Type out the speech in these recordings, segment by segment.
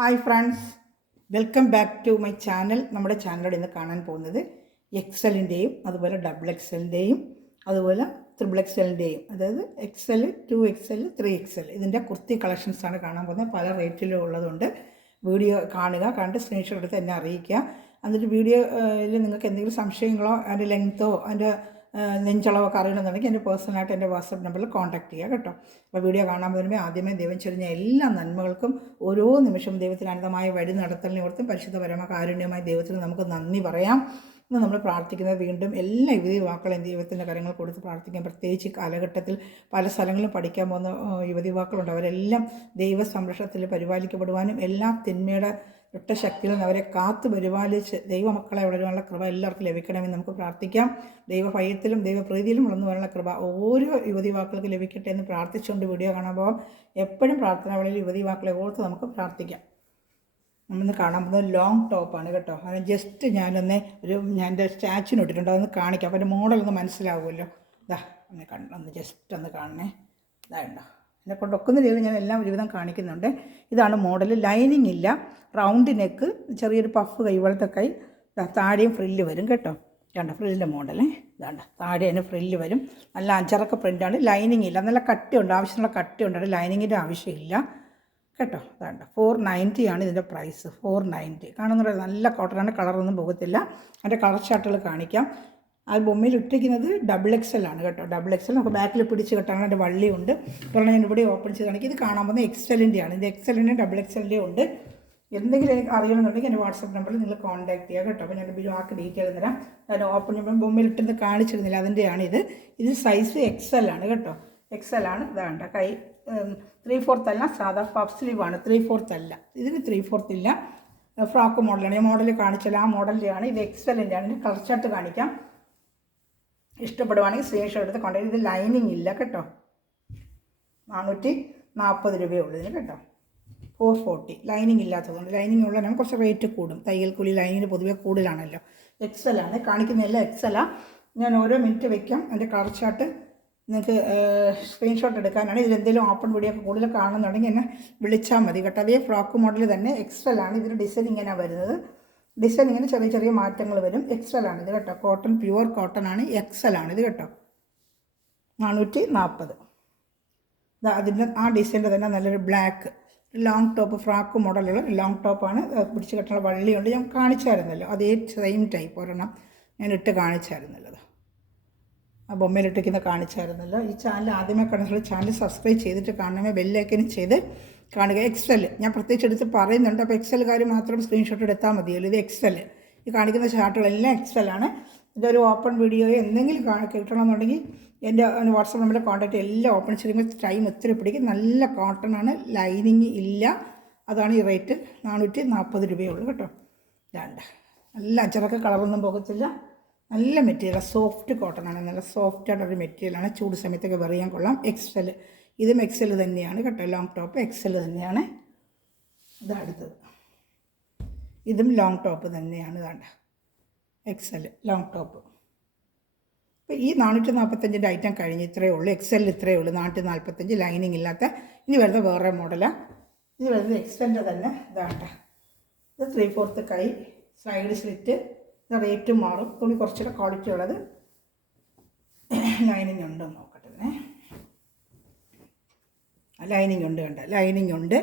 Hi friends, welcome back to my channel. നമ്മുടെ ചാനലിൽ ഇന്ന് കാണാൻ പോകുന്നത് എക്സലിൻ്റെയും അതുപോലെ ഡബിൾ എക്സലിൻ്റെയും അതുപോലെ ട്രിപ്പിൾ എക്സലിൻ്റെയും, അതായത് എക്സൽ, 2XL, 3XL ഇതിൻ്റെ കുർത്തി കളക്ഷൻസാണ് കാണാൻ പോകുന്നത്. പല റേറ്റിലും ഉള്ളതുണ്ട്. വീഡിയോ കാണുക, കണ്ട് സ്ക്രീൻഷോട്ട് എടുത്ത് എന്നെ അറിയിക്കുക. എന്നിട്ട് വീഡിയോയിൽ നിങ്ങൾക്ക് എന്തെങ്കിലും സംശയങ്ങളോ അതിൻ്റെ ലെങ്ത്തോ അതിൻ്റെ നെഞ്ചളവൊക്കെ അറിയണമെന്നുണ്ടെങ്കിൽ എൻ്റെ പേഴ്സണലായിട്ട് എൻ്റെ വാട്സപ്പ് നമ്പറിൽ കോൺടാക്ട് ചെയ്യുക കേട്ടോ. അപ്പോൾ വീഡിയോ കാണാൻ പോകുന്നതിന് ആദ്യമേ ദൈവം ചൊരിഞ്ഞ എല്ലാ നന്മകൾക്കും ഓരോ നിമിഷവും ദൈവത്തിന് അനന്തമായ വഴി നടത്തലിനെ ഓർത്തും പരിശുദ്ധ പരമകാരുണ്യമായ ദൈവത്തിന് നമുക്ക് നന്ദി പറയാം. ഇന്ന് നമ്മൾ പ്രാർത്ഥിക്കുന്നത് വീണ്ടും എല്ലാ യുവതിവാക്കളെയും ദൈവത്തിൻ്റെ കരങ്ങൾ കൊടുത്ത് പ്രാർത്ഥിക്കാം. പ്രത്യേകിച്ച് കാലഘട്ടത്തിൽ പല സ്ഥലങ്ങളിലും പഠിക്കാൻ പോകുന്ന യുവതിവാക്കളുണ്ട്. അവരെല്ലാം ദൈവ സംരക്ഷണത്തിൽ പരിപാലിക്കപ്പെടുവാനും എല്ലാ തിന്മയുടെ ഒറ്റശക്തിയിൽ നിന്ന് അവരെ കാത്തു പരിപാലിച്ച് ദൈവമക്കളെ വളരുവാനുള്ള കൃപ എല്ലാവർക്കും ലഭിക്കണമെന്ന് നമുക്ക് പ്രാർത്ഥിക്കാം. ദൈവഭയത്തിലും ദൈവപ്രീതിയിലും വളർന്നു വരാനുള്ള കൃപ ഓരോ യുവതിവാക്കൾക്ക് ലഭിക്കട്ടെ എന്ന് പ്രാർത്ഥിച്ചുകൊണ്ട് വീഡിയോ കാണാൻ പോകാം. എപ്പോഴും പ്രാർത്ഥനാവേളയിൽ യുവതിവാക്കളെ ഓർത്ത് നമുക്ക് പ്രാർത്ഥിക്കാം. നമ്മളിന്ന് കാണാൻ പോകുന്നത് ലോങ് ടോപ്പാണ് കേട്ടോ. അതിന് ജസ്റ്റ് ഞാനൊന്ന് ഞാൻ എൻ്റെ സ്റ്റാച്ചുവിന് ഇട്ടിട്ടുണ്ട്, അതൊന്ന് കാണിക്കാം. അപ്പോൾ എൻ്റെ മോഡലൊന്ന് മനസ്സിലാവുമല്ലോ. ഇതാ ഒന്ന് ജസ്റ്റ് ഒന്ന് കാണണേ. ഇതാണ്ടോ, എന്നെ കൊണ്ടൊക്കുന്ന രീതിയിൽ ഞാൻ എല്ലാം ഒരുവിധം കാണിക്കുന്നുണ്ട്. ഇതാണ് മോഡൽ. ലൈനിങ് ഇല്ല, റൗണ്ട് നെക്ക്, ചെറിയൊരു പഫ് കൈവളത്തെ കൈ, താഴെയും ഫ്രില്ല് വരും കേട്ടോ. ഇതാണ്ട ഫ്രില്ലിൻ്റെ മോഡൽ. ഇതാണ്ട താഴെ അതിന് ഫ്രില്ല് വരും. നല്ല അഞ്ചറക്ക പ്രിൻ്റാണ്. ലൈനിങ് ഇല്ല, നല്ല കട്ടിയുണ്ട്, ആവശ്യമുള്ള കട്ടിയുണ്ട്. ലൈനിങ്ങിൻ്റെ ആവശ്യമില്ല കേട്ടോ. അതാണ്ട് 490 ആണ് ഇതിൻ്റെ പ്രൈസ്. 490 കാണുന്നത് നല്ല കോട്ടനാണ്, കളറൊന്നും പോകത്തില്ല. അതിൻ്റെ കളർ ചാർട്ടുകൾ കാണിക്കാം. ആ ബൊമ്മയിൽ ഇട്ടിരിക്കുന്നത് ഡബിൾ XL ആണ് കേട്ടോ. ഡബിൾ XL നമുക്ക് ബാക്കിൽ പിടിച്ച് കെട്ടാൻ അതിൻ്റെ വള്ളിയുണ്ട്. കാരണം ഞാൻ ഇവിടെ ഓപ്പൺ ചെയ്ത് കാണിക്കും. ഇത് കാണാൻ പോകുന്നത് XLൻ്റെ ആണ്. ഇത് XLൻ്റെയും ഡബിൾ XLൻ്റെ ഉണ്ട്. എന്തെങ്കിലും എനിക്ക് അറിയണമെന്നുണ്ടെങ്കിൽ എൻ്റെ വാട്സപ്പ് നമ്പറിൽ നിങ്ങൾ കോൺടാക്ട് ചെയ്യുക കേട്ടോ. അപ്പോൾ ഞാൻ ബാക്കി ഡീറ്റെയിൽ തരാം. ഞാൻ ഓപ്പൺ ചെയ്യുമ്പോൾ ബൊമ്മയിൽ ഇട്ടെന്ന് കാണിച്ചിരുന്നില്ല, അതിൻ്റെയാണ് ഇത്. ഇത് സൈസ് XL ആണ് കേട്ടോ. XL ആണ്. ഇതാണ്ട കൈ 3/4 അല്ല, സാധാ പഫ് സ്ലീവാണ്. 3/4 അല്ല, ഇതിന് 3/4 ഇല്ല. ഫ്രോക്ക് മോഡലാണ്. ഞാൻ മോഡൽ കാണിച്ചാൽ ആ മോഡലിൻ്റെയാണ്. ഇത് XLൻ്റെ ആണ്. ഇതിൻ്റെ കളർ ചാർട്ട് കാണിക്കാം. ഇഷ്ടപ്പെടുവാണെങ്കിൽ സ്ക്രീൻഷോട്ട് എടുത്ത് കൊണ്ടുപോയി. ഇത് ലൈനിങ് ഇല്ല കേട്ടോ. 440 രൂപയേ ഉള്ളൂ ഇതിന് കേട്ടോ. 440 ലൈനിങ് ഇല്ലാത്തതുകൊണ്ട്. ലൈനിങ് ഉള്ള നമുക്ക് കുറച്ച് റേറ്റ് കൂടും. തയ്യൽ കൂലി ലൈനിങ്ങിന് പൊതുവേ കൂടുതലാണല്ലോ. XL ആണ് കാണിക്കുന്നതെല്ലാം. XL ആണ്. ഞാൻ ഓരോ മിനിറ്റ് വയ്ക്കാം. എൻ്റെ കളർ ചാർട്ട് നിങ്ങൾക്ക് സ്ക്രീൻഷോട്ട് എടുക്കാനാണ്. ഇതിലെന്തെങ്കിലും ഓപ്പൺ വീഡിയോ ഒക്കെ കൂടുതൽ കാണുന്നുണ്ടെങ്കിൽ എന്നെ വിളിച്ചാൽ മതി കേട്ടോ. അതേ ഫ്രോക്ക് മോഡൽ തന്നെ XL ആണ്. ഇതിൻ്റെ ഡിസൈൻ ഇങ്ങനെ വരുന്നത്. ഡിസൈൻ ഇങ്ങനെ ചെറിയ ചെറിയ മാറ്റങ്ങൾ വരും. XL ആണ് ഇത് കേട്ടോ. കോട്ടൺ, പ്യുവർ കോട്ടൺ ആണ്. XL ആണ് ഇത് കേട്ടോ. 440. അതിൻ്റെ ആ ഡിസൈൻ്റെ തന്നെ നല്ലൊരു ബ്ലാക്ക് ലോങ് ടോപ്പ് ഫ്രോക്ക് മോഡലുള്ള ലോങ് ടോപ്പാണ്. പിടിച്ച് കെട്ടുള്ള വള്ളിയുണ്ട്. ഞാൻ കാണിച്ചായിരുന്നല്ലോ, അതേ സെയിം ടൈപ്പ് ഒരെണ്ണം ഞാൻ ഇട്ട് കാണിച്ചായിരുന്നല്ലോ. ആ ബൊമ്മയിലിട്ടിരിക്കുന്ന കാണിച്ചായിരുന്നല്ലോ. ഈ ചാനൽ ആദ്യമേ കാണുന്ന ചാനൽ സബ്സ്ക്രൈബ് ചെയ്തിട്ട് കാണണമേ, ബെല്ലൈക്കനും ചെയ്ത് കാണുക. XL ഞാൻ പ്രത്യേകിച്ച് എടുത്ത് പറയുന്നുണ്ട്. അപ്പോൾ XLകാർ മാത്രം സ്ക്രീൻഷോട്ട് എടുത്താൽ മതിയല്ലോ. ഇത് XL. ഈ കാണിക്കുന്ന ചാർട്ടുകളെല്ലാം XL ആണ്. ഇതൊരു ഓപ്പൺ വീഡിയോയോ എന്തെങ്കിലും കിട്ടണമെന്നുണ്ടെങ്കിൽ എൻ്റെ വാട്സപ്പ് നമ്പറിൽ കോൺടാക്ട്. എല്ലാം ഓപ്പൺ ചെയ്യുമ്പോൾ ടൈം ഒത്തിരി പിടിക്കും. നല്ല കോട്ടൺ ആണ്, ലൈനിങ് ഇല്ല. അതാണ് ഈ റേറ്റ്. 440 രൂപയേ ഉള്ളൂ കേട്ടോ. രണ്ട് നല്ല അച്ചറക്ക, കളറൊന്നും പോകത്തില്ല. നല്ല മെറ്റീരിയലാണ്. സോഫ്റ്റ് കോട്ടൺ ആണ്. നല്ല സോഫ്റ്റായിട്ടൊരു മെറ്റീരിയലാണ്. ചൂട് സമയത്തൊക്കെ വെറിയാൻ കൊള്ളാം. XL. ഇതും XL തന്നെയാണ് കേട്ടോ. ലോങ് ടോപ്പ് XL തന്നെയാണ്. ഇതടുത്തത് ഇതും ലോങ് ടോപ്പ് തന്നെയാണ്. ഇതാണ്ട് XL ലോങ് ടോപ്പ്. അപ്പോൾ ഈ 445 ഐറ്റം കഴിഞ്ഞ് ഇത്രയേ ഉള്ളൂ. XL ഇത്രയേ ഉള്ളൂ. 445 ലൈനിങ് ഇല്ലാത്ത. ഇനി വരുന്നത് വേറെ മോഡലാണ്. ഇനി വരുന്നത് XLൻ്റെ തന്നെ. ഇതാണ്ട ഇത് 3/4 കൈ, സൈഡ് സ്ലിറ്റ്. ഇത് റേറ്റ് മാറും. തുണി കുറച്ചുകൂടെ ക്വാളിറ്റി ഉള്ളത്. ലൈനിങ് ഉണ്ടോ നോക്കട്ടെ. ലൈനിങ് ഉണ്ട് കണ്ട. ലൈനിങ് ഉണ്ട്.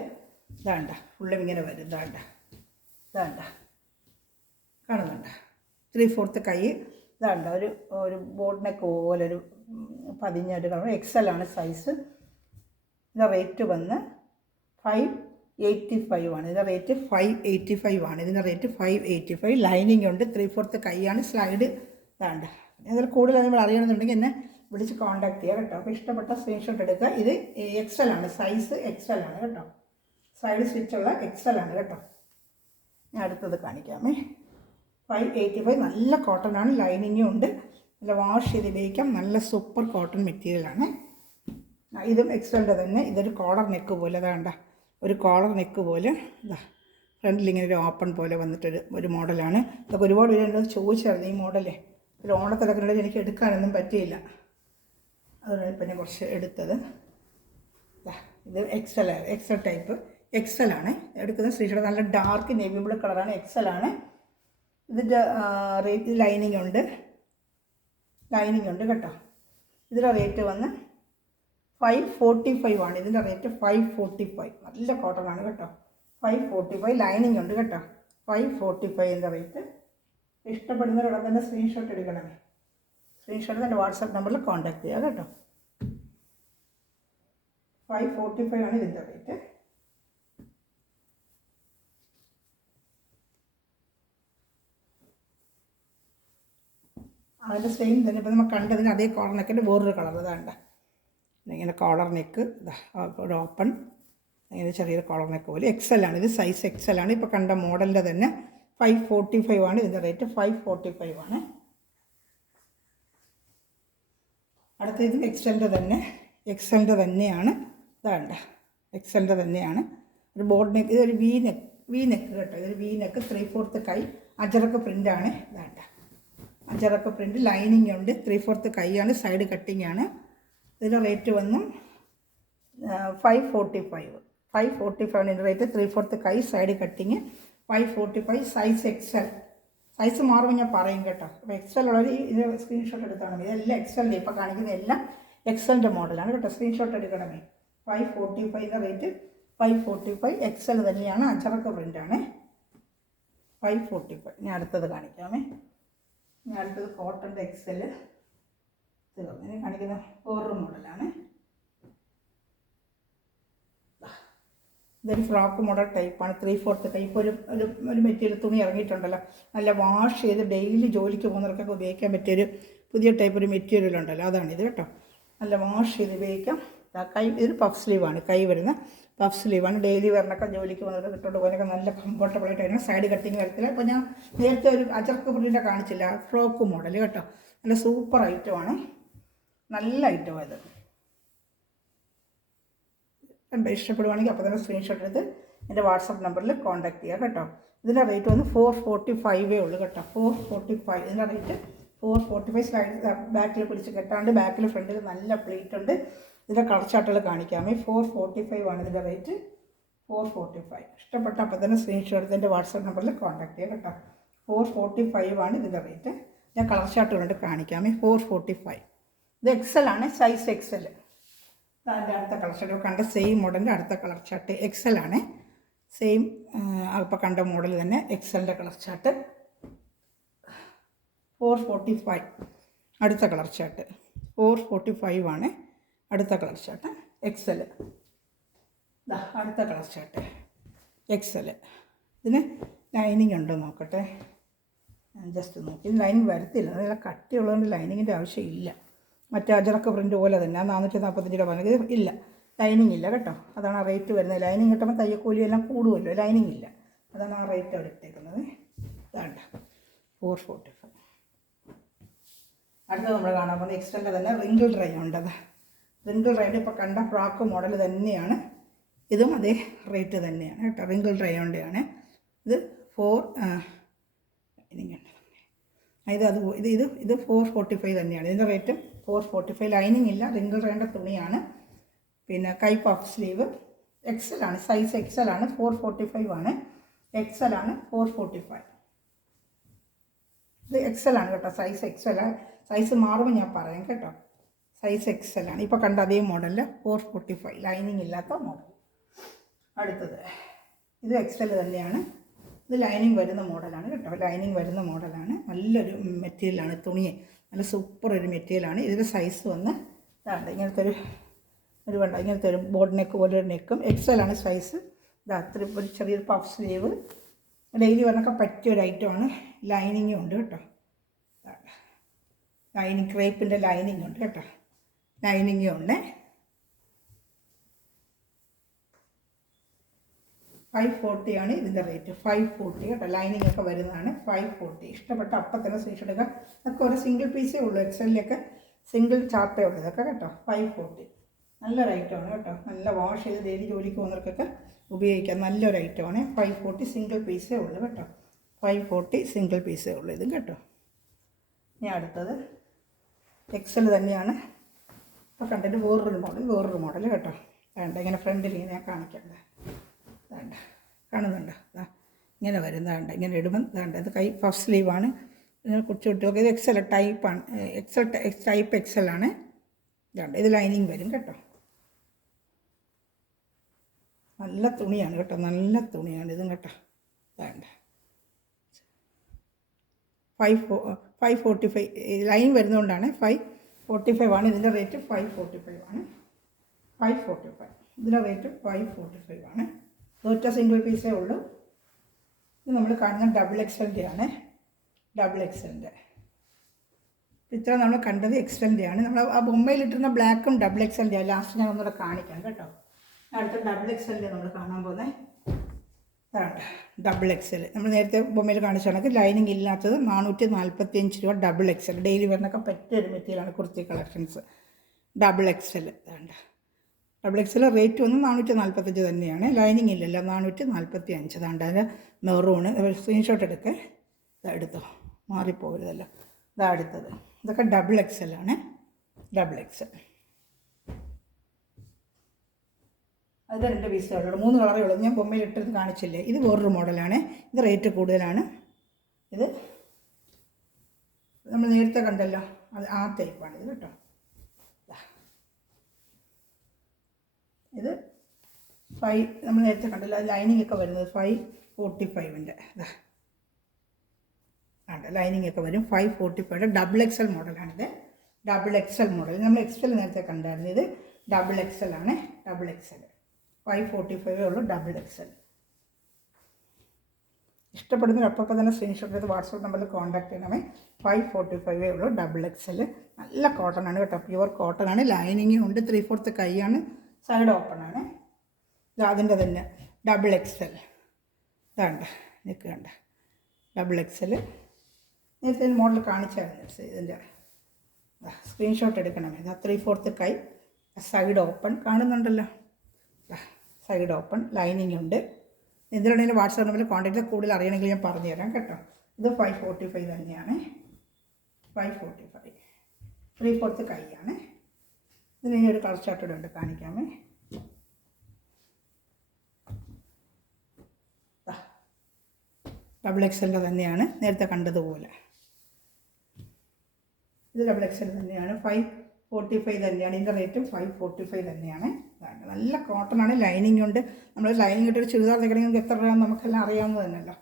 ഇതാണ്ട ഫുള്ളും ഇങ്ങനെ വരും. ഇതാണ്ട കാണുന്നുണ്ട്. 3/4 കൈ. ഇതാണ്ട ഒരു ബോർഡ് നെക്ക് പോലൊരു പതിഞ്ഞൊരു കളർ. XL ആണ് സൈസ്. ഇതിൻ്റെ റേറ്റ് വന്ന് 585 ആണ്. ഇതിൻ്റെ റേറ്റ് 585 ആണ്. ഇതിൻ്റെ റേറ്റ് 585. ലൈനിങ് ഉണ്ട്. 3/4 കൈയാണ്. സ്ലൈഡ് ഇതാണ്ട്. അതിൽ കൂടുതൽ നമ്മൾ അറിയണമെന്നുണ്ടെങ്കിൽ എന്നെ വിളിച്ച് കോൺടാക്ട് ചെയ്യുക കേട്ടോ. അപ്പോൾ ഇഷ്ടപ്പെട്ട സ്ക്രീൻഷോട്ട് എടുക്കുക. ഇത് XL ആണ്. സൈസ് XL ആണ് കേട്ടോ. സൈഡ് സ്റ്റിച്ചുള്ള XL ആണ് കേട്ടോ. ഞാൻ അടുത്തത് കാണിക്കാമേ. 585. നല്ല കോട്ടൺ ആണ്. ലൈനിങ്ങും ഉണ്ട്. നല്ല വാഷ് ചെയ്ത് ഉപയോഗിക്കാം. നല്ല സൂപ്പർ കോട്ടൺ മെറ്റീരിയലാണ്. ഇതും XLൻ്റെ തന്നെ. ഇതൊരു കോളർ നെക്ക് പോലെ. അതാണ്ട ഒരു കോളർ നെക്ക് പോലെ. ഇതാ ഫ്രണ്ടിലിങ്ങനെ ഒരു ഓപ്പൺ പോലെ വന്നിട്ടൊരു മോഡലാണ്. ഇതൊക്കെ ഒരുപാട് പേര് എന്നോട് ചോദിച്ചായിരുന്നു ഈ മോഡലേ. ഒരു ഓണത്തിലൊക്കെ എനിക്ക് എടുക്കാനൊന്നും പറ്റിയില്ല. അതുകൊണ്ട് ഇപ്പം ഞാൻ കുറച്ച് എടുത്തത്. ഇത് XL ടൈപ്പ്. എക്സൽ ആണ് എടുക്കുന്ന സ്ക്രീൻഷോട്ട്. നല്ല ഡാർക്ക് നേവി ബ്ലൂ കളറാണ്, എക്സൽ ആണ്. ഇതിൻ്റെ റേറ്റ് ലൈനിങ് ഉണ്ട് കേട്ടോ. ഇതിൻ്റെ റേറ്റ് വന്ന് 545 ആണ്. ഇതിൻ്റെ റേറ്റ് 545. നല്ല കോട്ടൺ ആണ് കേട്ടോ. 545 ലൈനിങ് ഉണ്ട് കേട്ടോ. 545 റേറ്റ്. ഇഷ്ടപ്പെടുന്നവരോടെ തന്നെ സ്ക്രീൻഷോട്ട് എടുക്കണമേ. സ്ക്രീൻഷോട്ട് എൻ്റെ വാട്സാപ്പ് നമ്പറിൽ കോൺടാക്ട് ചെയ്യുക കേട്ടോ. 545 ആണ് ഇതിൻ്റെ റേറ്റ്. അതിൻ്റെ സെയിം തന്നെ ഇപ്പോൾ നമ്മൾ കണ്ടതിന് അതേ കോളർ നെക്കിൻ്റെ വേറൊരു കളർ ഇതാണ്ട. ഇങ്ങനെ കോളർ നെക്ക് ഒരു ഓപ്പൺ, ഇങ്ങനെ ചെറിയൊരു കോളർ നെക്ക് പോലെ. എക്സൽ ആണ് ഇത്, സൈസ് എക്സൽ ആണ്. ഇപ്പോൾ കണ്ട മോഡലിൻ്റെ തന്നെ 545 ആണ് ഇതിൻ്റെ റേറ്റ്. 545 ആണ്. അടുത്ത ഇതും എക്സലിൻ്റെ തന്നെയാണ്. ഇതാണ്ട എക്സലിൻ്റെ തന്നെയാണ്. ഒരു ബോർഡ് നെക്ക്, ഇതൊരു വി നെക്ക് കേട്ടോ. ഇതൊരു വി നെക്ക് 3/4 കൈ, അജറക്ക് പ്രിൻ്റാണ്. ഇതാണ്ട അജറക്ക് പ്രിൻ്റ്, ലൈനിങ് ഉണ്ട്, 3/4 കൈയാണ്, സൈഡ് കട്ടിങ് ആണ്. ഇതിൻ്റെ റേറ്റ് വന്നും 545 ആണ് ഇതിൻ്റെ റേറ്റ്. 3/4 കൈ, side cutting, 545. Size Excel. Size മാറുമ്പോൾ ഞാൻ പറയും കേട്ടോ. അപ്പോൾ എക്സൽ ഉള്ളവർ ഇത് സ്ക്രീൻഷോട്ട് എടുക്കണം. ഇതെല്ലാം എക്സലിൻ്റെ ഇപ്പോൾ കാണിക്കുന്ന എല്ലാം എക്സലിൻ്റെ മോഡലാണ് കേട്ടോ. സ്ക്രീൻഷോട്ട് എടുക്കണമേ. 545 റേറ്റ്. 545 എക്സൽ തന്നെയാണ്, അജറക്ക് പ്രിൻ്റാണ്. 545. ഞാൻ അടുത്തത് കാണിക്കാമേ. ഞാൻ അടുത്തത് കോട്ടൻ്റെ എക്സൽ തീർന്നു. ഇനി കാണിക്കുന്ന വേറൊരു മോഡലാണ്. ഇതൊരു ഫ്രോക്ക് മോഡൽ ടൈപ്പാണ്. 3/4 കൈ. ഇപ്പോൾ ഒരു മെറ്റീരിയൽ തുണി ഇറങ്ങിയിട്ടുണ്ടല്ലോ, നല്ല വാഷ് ചെയ്ത് ഡെയിലി ജോലിക്ക് പോകുന്നവർക്കൊക്കെ ഉപയോഗിക്കാൻ പറ്റിയൊരു പുതിയ ടൈപ്പ് ഒരു മെറ്റീരിയൽ ഉണ്ടല്ലോ, അതാണിത് കേട്ടോ. നല്ല വാഷ് ചെയ്ത് ഉപയോഗിക്കാം. കൈ ഇതൊരു പഫ് സ്ലീവാണ്, കൈ വരുന്ന പഫ് സ്ലീവാണ്. ഡെയിലി വരണൊക്കെ ജോലിക്ക് പോകുന്നവർക്ക് ഇട്ടുകൊണ്ട് പോകാനൊക്കെ നല്ല കംഫർട്ടബിളായിട്ട് വരുന്ന സൈഡ് കട്ടിങ് വരത്തില്ല. ഇപ്പോൾ ഞാൻ നേരത്തെ ഒരു അജർക്ക് പ്രിൻ്റിൻ്റെ കാണിച്ചില്ല, ഫ്രോക്ക് മോഡൽ കേട്ടോ. നല്ല സൂപ്പർ ഐറ്റമാണ്, നല്ല ഐറ്റമാണ് ഇത്. കണ്ടോ? ഇഷ്ടപ്പെടുവാണെങ്കിൽ അപ്പോൾ തന്നെ സ്ക്രീൻഷോട്ട് എടുത്ത് എൻ്റെ വാട്സപ്പ് നമ്പറിൽ കോൺടാക്ട് ചെയ്യുക കേട്ടോ. ഇതിൻ്റെ റേറ്റ് വന്ന് 445 ഉള്ളൂ കേട്ടോ. 445 ഇതിൻ്റെ റേറ്റ്. 445. സ്ലൈഡ് ബാക്കിൽ പിടിച്ച് കെട്ടാണ്ട്, ബാക്കിൽ ഫ്രണ്ടിൽ നല്ല പ്ലേറ്റ് ഉണ്ട്. ഇതിൻ്റെ കളർ ചാർട്ടുകൾ കാണിക്കാമേ. 445 ആണ് ഇതിൻ്റെ റേറ്റ്. 445. ഇഷ്ടപ്പെട്ട അപ്പോൾ തന്നെ സ്ക്രീൻഷോട്ട് എടുത്ത് എൻ്റെ വാട്സപ്പ് നമ്പറിൽ കോൺടാക്ട് ചെയ്യുക കേട്ടോ. 445 ആണ് ഇതിൻ്റെ റേറ്റ്. ഞാൻ കളർ ചാർട്ടുകളുണ്ട് കാണിക്കാമേ. 445. ഇത് എക്സൽ ആണ്, സൈസ് എക്സൽ. അതിൻ്റെ അടുത്ത കളർ ചാർട്ട് കണ്ട സെയിം മോഡലിൻ്റെ അടുത്ത കളർ ചാർട്ട് എക്സൽ ആണ്. സെയിം ഇപ്പോൾ കണ്ട മോഡൽ തന്നെ എക്സലിൻ്റെ കളർ ചാർട്ട്. 445 അടുത്ത കളർ ചാർട്ട്. 445 ആണ് അടുത്ത കളർ ചാർട്ട് എക്സൽ. അടുത്ത കളർ ചാർട്ട് എക്സൽ. ഇതിന് ലൈനിങ് ഉണ്ടോ നോക്കട്ടെ. ജസ്റ്റ് നോക്കി. ഇത് ലൈനിങ് വരത്തില്ല, നല്ല കട്ടിയുള്ളതുകൊണ്ട് ലൈനിങ്ങിൻ്റെ ആവശ്യമില്ല. മറ്റേ അജറക്ക് പ്രിൻ്റ് പോലെ തന്നെ 445 രൂപ പറഞ്ഞത് ഇല്ല, ലൈനിങ് ഇല്ല കേട്ടോ. അതാണ് ആ റേറ്റ് വരുന്നത്. ലൈനിങ് കിട്ടുമ്പോൾ തയ്യക്കൂലിയെല്ലാം കൂടുമല്ലോ, ലൈനിങ് ഇല്ല, അതാണ് ആ റേറ്റ് അവിടെ ഇട്ടേക്കുന്നത്. ഇതാണ്ട 445. അടുത്ത നമ്മൾ കാണാൻ പോകുന്നത് എക്സ്റ്റൻ്റെ തന്നെ റിങ്കിൾ ഡ്രൈ ഉണ്ടത്. റിങ്കിൾ ഡ്രൈൻ്റെ ഇപ്പോൾ കണ്ട ഫ്രോക്ക് മോഡൽ തന്നെയാണ്. ഇതും അതേ റേറ്റ് തന്നെയാണ് കേട്ടോ. റിങ്കിൾ ഡ്രൈ കൊണ്ടാണ് ഇത്. ഇത് 445 തന്നെയാണ് ഇതിൻ്റെ റേറ്റ്. 445. ലൈനിങ് ഇല്ല, റിങ്കിൾ ഡ്രൈൻ്റെ തുണിയാണ്. പിന്നെ കൈ പഫ് സ്ലീവ്. എക്സൽ ആണ്, സൈസ് എക്സൽ ആണ്. 445 ആണ്. എക്സൽ ആണ്. 445. ഇത് എക്സൽ ആണ് കേട്ടോ. Size Excel. സൈസ് മാറുമ്പോൾ ഞാൻ പറയാം കേട്ടോ. സൈസ് എക്സൽ ആണ്. ഇപ്പോൾ കണ്ട അതേ മോഡലിൽ 445 ലൈനിങ് ഇല്ലാത്ത മോഡൽ. അടുത്തത് ഇത് എക്സൽ തന്നെയാണ്. ഇത് ലൈനിങ് വരുന്ന മോഡലാണ് കേട്ടോ. ലൈനിങ് വരുന്ന മോഡലാണ്. നല്ലൊരു മെറ്റീരിയലാണ്, തുണിയെ നല്ല സൂപ്പർ ഒരു മെറ്റീരിയലാണ്. ഇതിൻ്റെ സൈസ് വന്ന് ഇങ്ങനത്തെ ഒരു ബോർഡ് നെക്ക് പോലെ ഒരു നെക്കും. എക്സൽ ആണ് സൈസ്. അത്ര ഒരു ചെറിയൊരു പഫ് സ്ലീവ്. ഡെയിലി വരണൊക്കെ പറ്റിയൊരു ഐറ്റമാണ്. ലൈനിങ്ങും ഉണ്ട് കേട്ടോ. ലൈനിങ് ക്രേപ്പിൻ്റെ ലൈനിങ് ഉണ്ട് കേട്ടോ. ലൈനിങ്ങും ഉണ്ട്. 540 ആണ് ഇതിൻ്റെ റേറ്റ്. 540 കേട്ടോ. ലൈനിങ് ഒക്കെ വരുന്നതാണ്. 540. ഇഷ്ടപ്പെട്ട അപ്പം തന്നെ സ്ക്രീൻഷോട്ട് എടുക്കുക. അതൊക്കെ ഒരു സിംഗിൾ പീസേ ഉള്ളൂ. എക്സലിലൊക്കെ സിംഗിൾ ചാർട്ടേ ഉള്ളൂ ഇതൊക്കെ കേട്ടോ. 540 നല്ലൊരു ഐറ്റമാണ് കേട്ടോ. നല്ല വാഷ് ചെയ്ത് ഡെയിലി ജോലിക്ക് പോകുന്നവർക്കൊക്കെ ഉപയോഗിക്കാം. നല്ലൊരു ഐറ്റമാണ്. 540 സിംഗിൾ പീസേ ഉള്ളൂ കേട്ടോ. 540 സിംഗിൾ പീസേ ഉള്ളൂ ഇതും കേട്ടോ. ഇനി അടുത്തത് എക്സൽ തന്നെയാണ്. അപ്പോൾ കണ്ടിട്ട് വേറൊരു മോഡൽ കേട്ടോ. വേണ്ട ഇങ്ങനെ ഫ്രണ്ടിൽ ഇങ്ങനെ കാണിക്കണ്ടേ. വേണ്ട, കാണുന്നുണ്ടോ? ഇങ്ങനെ വരുന്നതാണ്ട്, ഇങ്ങനെ ഇടുമ്പം വേണ്ട. ഇത് കൈ പഫ് സ്ലീവാണ്. കൊച്ചു കുട്ടികൾക്ക് ഇത് എക്സൽ ടൈപ്പാണ്, ടൈപ്പ് എക്സലാണ്. വേണ്ട, ഇത് ലൈനിങ് വരും കേട്ടോ. നല്ല തുണിയാണ് കേട്ടോ, നല്ല തുണിയാണ് ഇതും കേട്ടോ. വേണ്ട, 545 ലൈൻ വരുന്നതുകൊണ്ടാണ് 545 ആണ് ഇതിൻ്റെ റേറ്റ്. 545 ആണ്, 545 ഇതിൻ്റെ റേറ്റ് 545 ആണ്. ഒറ്റ സിംഗിൾ പീസേ ഉള്ളൂ. ഇത് നമ്മൾ കാണുന്ന ഡബിൾ എക്സലിൻ്റെ ആണ്, ഡബിൾ എക്സലിൻ്റെ. ഇത്ര നമ്മൾ കണ്ടത് എക്സലിൻ്റെ ആണ്. നമ്മൾ ആ ബൊമ്മയിലിട്ടിരുന്ന ബ്ലാക്കും ഡബിൾ എക്സലിൻ്റെ ആണ്. ലാസ്റ്റ് ഞാൻ ഒന്നുകൂടെ കാണിക്കാം കേട്ടോ. അടുത്ത ഡബിൾ എക്സലിൻ്റെ നമ്മൾ കാണാൻ പോകുന്നത്. അതാണ് ഡബിൾ എക്സൽ. നമ്മൾ നേരത്തെ ബൊമ്മയിൽ കാണിച്ച കണക്ക് ലൈനിങ് ഇല്ലാത്തത് 445 രൂപ. ഡബിൾ എക്സൽ ഡെയിലി വരുന്നൊക്കെ പറ്റിയൊരു മെറ്റീരിയലാണ് കുർത്തി കളക്ഷൻസ്. ഡബിൾ എക്സൽ വേണ്ട, ഡബിൾ എക്സൽ റേറ്റ് വന്ന് 445 തന്നെയാണ്. ലൈനിങ് ഇല്ലല്ലോ, 445. അതാണ്ട് അതിൻ്റെ മെറൂണ്. സ്ക്രീൻഷോട്ട് എടുക്കുക, ഇതെടുത്തോ, മാറിപ്പോകരുതല്ലോ. ഇതാ അടുത്തത്. ഇതൊക്കെ ഡബിൾ എക്സലാണ്, ഡബിൾ എക്സൽ. അത് 2 പീസുകളുള്ളൂ, 3 കളറേ ഉള്ളൂ. ഞാൻ ബൊമ്മയിൽ ഇട്ടത് കാണിച്ചില്ലേ. ഇത് വേറൊരു മോഡലാണ്, ഇത് റേറ്റ് കൂടുതലാണ്. ഇത് നമ്മൾ നേരത്തെ കണ്ടല്ലോ, അത് ആ ടൈപ്പാണ് ഇത് കേട്ടോ. ഇത് 5 നമ്മൾ നേരത്തെ കണ്ടല്ലോ, അത് ലൈനിങ് ഒക്കെ വരുന്നത് 545ൻ്റെ. വേണ്ട, ലൈനിങ് ഒക്കെ വരും 545. ഡബിൾ എക്സൽ മോഡലാണിത്, ഡബിൾ എക്സൽ മോഡൽ. നമ്മൾ എക്സൽ നേരത്തെ കണ്ടായിരുന്നു, ഇത് ഡബിൾ എക്സൽ ആണ്, ഡബിൾ എക്സൽ. 545 ഉള്ളൂ ഡബിൾ എക്സൽ. ഇഷ്ടപ്പെടുന്നവർ അപ്പോൾ തന്നെ സ്ക്രീൻഷോട്ട് ചെയ്ത് വാട്സപ്പ് നമ്പറിൽ കോൺടാക്ട് ചെയ്യണമേ. 545 ഉള്ളൂ ഡബിൾ എക്സൽ. നല്ല കോട്ടൺ ആണ് കേട്ടോ, പ്യുവർ കോട്ടൺ ആണ്. ലൈനിങ്ങും ഉണ്ട്, 3/4 കൈയാണ്, സൈഡ് ഓപ്പൺ ആണ്. ഇത് അതിൻ്റെ തന്നെ ഡബിൾ എക്സൽ. ഇതാണ്ട നിൽക്കണ്ട, ഡബിൾ എക്സൽ. നേരത്തെ മോഡൽ കാണിച്ചായിരുന്നു. ഇതിൻ്റെ സ്ക്രീൻഷോട്ട് എടുക്കണമേ. ഇത് 3/4 കൈ, സൈഡ് ഓപ്പൺ കാണുന്നുണ്ടല്ലോ, സൈഡ് ഓപ്പൺ. ലൈനിങ് ഉണ്ട്. എന്തിനാണെങ്കിലും വാട്സാപ്പ് നമ്പറിൽ കോൺടാക്ട് ചെയ്ത് കൂടുതൽ അറിയണമെങ്കിൽ ഞാൻ പറഞ്ഞു തരാം കേട്ടോ. ഇത് 545 തന്നെയാണ്, 545. 3/4 കൈയാണ്. ഇതിന് ഇനി ഒരു കളർ ചാർട്ട് ഉണ്ട്, കാണിക്കാമേ. ഡബിൾ എക്സലിൻ്റെ തന്നെയാണ്, നേരത്തെ കണ്ടതുപോലെ. ഇത് ഡബിൾ എക്സൽ തന്നെയാണ്, 545 തന്നെയാണ്. ഇതിൻ്റെ റേറ്റും 545 തന്നെയാണ്. നല്ല കോട്ടൺ ആണ്, ലൈനിങ് ഉണ്ട്. നമ്മൾ ലൈനിങ് ഇട്ടൊരു ചുരിദാർ തയ്ക്കണമെങ്കിൽ എത്ര രൂപ നമുക്കെല്ലാം അറിയാവുന്നത് തന്നെയല്ലോ.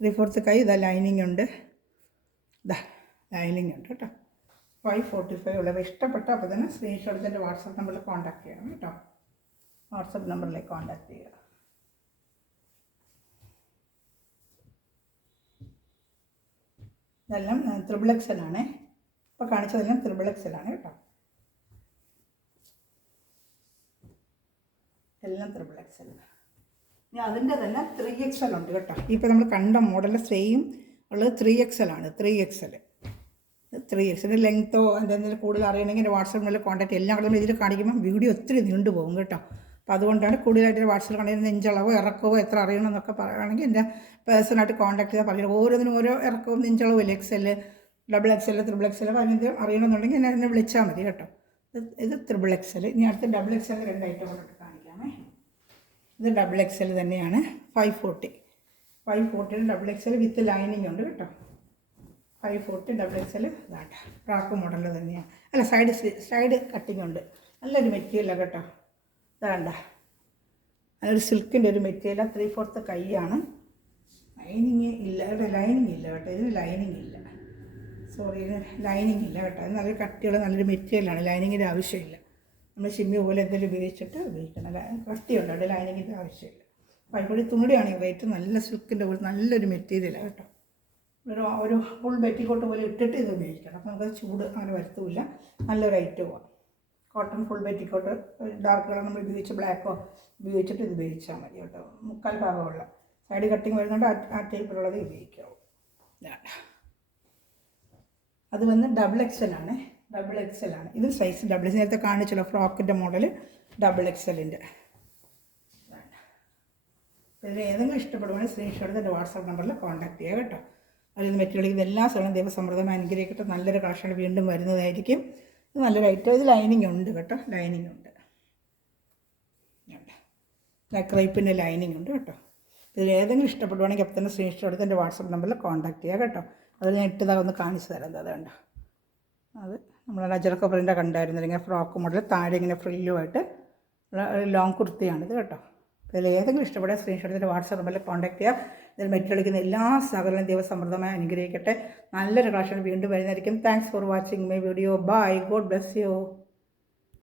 3/4 കൈ. ഇതാ ലൈനിങ് ഉണ്ട്, ഇതാ ലൈനിങ് ഉണ്ട് കേട്ടോ. 545 ഉള്ളത്. ഇഷ്ടപ്പെട്ട അപ്പോൾ തന്നെ സ്ക്രീൻഷോട്ട് എൻ്റെ വാട്സാപ്പ് നമ്പറിൽ കോൺടാക്ട് ചെയ്യണം കേട്ടോ. വാട്സാപ്പ് നമ്പറിലേക്ക് കോൺടാക്ട് ചെയ്യുക. ഇതെല്ലാം ത്രിബിൾ എക്സലാണ്. ഇപ്പോൾ കാണിച്ചതെല്ലാം ത്രിബിൾ എക്സലാണ് കേട്ടോ. എല്ലാം ത്രിബിൾ എക്സൽ. ഇനി അതിൻ്റെ തന്നെ 3XL ഉണ്ട് കേട്ടോ. ഇപ്പോൾ നമ്മൾ കണ്ട മോഡൽ സെയിം ഉള്ളത് 3XL ആണ്. 3XL ലെങ്ത്തോ എന്തെങ്കിലും കൂടുതൽ അറിയണമെങ്കിൽ എൻ്റെ വാട്സാപ്പിൽ കോൺടാക്ട്. എല്ലാം കൂടെ ഇതിൽ കാണിക്കുമ്പോൾ വീഡിയോ ഒത്തിരി നീണ്ടു പോകും കേട്ടോ. അപ്പോൾ അതുകൊണ്ടാണ് കൂടുതലായിട്ട് വാട്സാപ്പിൽ കണ്ടിരുന്ന നെഞ്ചളവോ ഇറക്കവോ എത്ര അറിയണമെന്നൊക്കെ പറയുകയാണെങ്കിൽ എൻ്റെ പേഴ്സണായിട്ട് കോൺടാക്ട് ചെയ്താൽ പറയുന്നത്. ഓരോന്നിനും ഓരോ ഇറക്കവും നെഞ്ചളവും ഇല്ല. XL, double XL, triple XL അതിന് അറിയണമെന്നുണ്ടെങ്കിൽ എന്നെ വിളിച്ചാൽ മതി കേട്ടോ. ഇത് ത്രിബിൾ XL. ഇനി അടുത്ത ഡബിൾ XL 2 ഐറ്റം കൊണ്ടിട്ട് കാണിക്കാമേ. ഇത് ഡബിൾ XL തന്നെയാണ്, 540 ഡബിൾ XL വിത്ത് ലൈനിങ് ഉണ്ട് കേട്ടോ. 540 ഡബിൾ XL. ഇതാട്ടെ ഫ്രാക്ക് മോഡൽ തന്നെയാണ്. അല്ല, സൈഡ് കട്ടിങ് ഉണ്ട്. നല്ലൊരു മെറ്റീരിയലാണ് കേട്ടോ. ഇതാണ്ട നല്ലൊരു സിൽക്കിൻ്റെ ഒരു മെറ്റീരിയലാണ്. 3/4 കൈയാണ്. ലൈനിങ് ഇല്ല, ഇവിടെ ലൈനിങ് ഇല്ല കേട്ടോ. ഇതിന് ലൈനിങ് ഇല്ല, സോറി, ഇതിന് ലൈനിങ് ഇല്ല കേട്ടോ. ഇത് നല്ലൊരു കട്ടിയുള്ള നല്ലൊരു മെറ്റീരിയലാണ്. ലൈനിങ്ങിൻ്റെ ആവശ്യമില്ല. നമ്മൾ ഷിമ്മി പോലെ എന്തെങ്കിലും ഉപയോഗിക്കണം. കട്ടിയുണ്ട്, അവിടെ ലൈനിങ്ങിൻ്റെ ആവശ്യമില്ല. പൈപ്പൊടി തുണിയാണ് ഈ റേറ്റ്. നല്ല സിൽക്കിൻ്റെ പോലെ നല്ലൊരു മെറ്റീരിയലാണ് കേട്ടോ. ഒരു ഫുൾ ബെറ്റിക്കോട്ട് പോലെ ഇട്ടിട്ട് ഇത് ഉപയോഗിക്കണം. അപ്പോൾ നമുക്ക് ചൂട് അങ്ങനെ വരുത്തുമില്ല. നല്ലൊരു ഐറ്റമാണ്. കോട്ടൺ ഫുൾ ബെറ്റിക്കോട്ട് ഡാർക്ക് കളർ നമ്മൾ ഉപയോഗിച്ച് ബ്ലാക്കോ ഉപയോഗിച്ചിട്ട് ഇത് ഉപയോഗിച്ചാൽ മതി കേട്ടോ. 3/4 ഭാഗമുള്ള സൈഡ് കട്ടിങ് വരുന്നുണ്ട്. ആ ടൈപ്പിലുള്ളത് ഉപയോഗിക്കാവും. അത് വന്ന് ഡബിൾ XL ആണ്. ഇത് സൈസ് ഡബിൾ എക്സ്. നേരത്തെ കാണിച്ചല്ലോ ഫ്രോക്കിൻ്റെ മോഡൽ ഡബിൾ XLൻ്റെ. ഇതിൽ ഏതെങ്കിലും ഇഷ്ടപ്പെടുവാണെങ്കിൽ സ്ക്രീൻഷോട്ട് എൻ്റെ വാട്സാപ്പ് നമ്പറിൽ കോൺടാക്ട് ചെയ്യുക കേട്ടോ. അതിൽ മെറ്റീരിയൽ ഇതെല്ലാ സ്ഥലവും ദൈവസമൃദ്ധമായി അനുഗ്രഹിക്കട്ടെ. നല്ലൊരു കളക്ഷൻ വീണ്ടും വരുന്നതായിരിക്കും. ഇത് നല്ലൊരു ഐറ്റം. ഇത് ലൈനിങ് ഉണ്ട് കേട്ടോ, ലൈനിങ് ഉണ്ട്. ക്രൈപ്പിൻ്റെ ലൈനിങ് ഉണ്ട് കേട്ടോ. ഇതിൽ ഏതെങ്കിലും ഇഷ്ടപ്പെടുവാണെങ്കിൽ അപ്പം തന്നെ സ്ക്രീൻഷോട്ട് എടുത്ത് എൻ്റെ വാട്സപ്പ് നമ്പറിൽ കോൺടാക്ട് ചെയ്യുക കേട്ടോ. അത് ഞാൻ ഇട്ടതാ ഒന്ന് കാണിച്ചു തരാം. അത് കണ്ടോ, അത് നമ്മൾ അജറക്ക പ്രിൻ്റ് കണ്ടായിരുന്നില്ല, ഇങ്ങനെ ഫ്രോക്ക് മോഡൽ താഴെ ഇങ്ങനെ ഫ്രില്ലുമായിട്ട് ലോങ് കുർത്തിയാണിത് കേട്ടോ. ഇതിൽ ഏതെങ്കിലും ഇഷ്ടപ്പെടുക സ്ക്രീൻഷോട്ട് എടുത്തിട്ട് വാട്സപ്പ് നമ്പറിൽ കോൺടാക്ട് ചെയ്യുക. ഇതിൽ മെറ്റടിക്കുന്ന എല്ലാ സകലം ദൈവസമൃദ്ധമായി അനുഗ്രഹിക്കട്ടെ. നല്ലൊരു കളക്ഷൻ വീണ്ടും വരുന്നതായിരിക്കും. Thanks for watching my video. Bye. God bless U.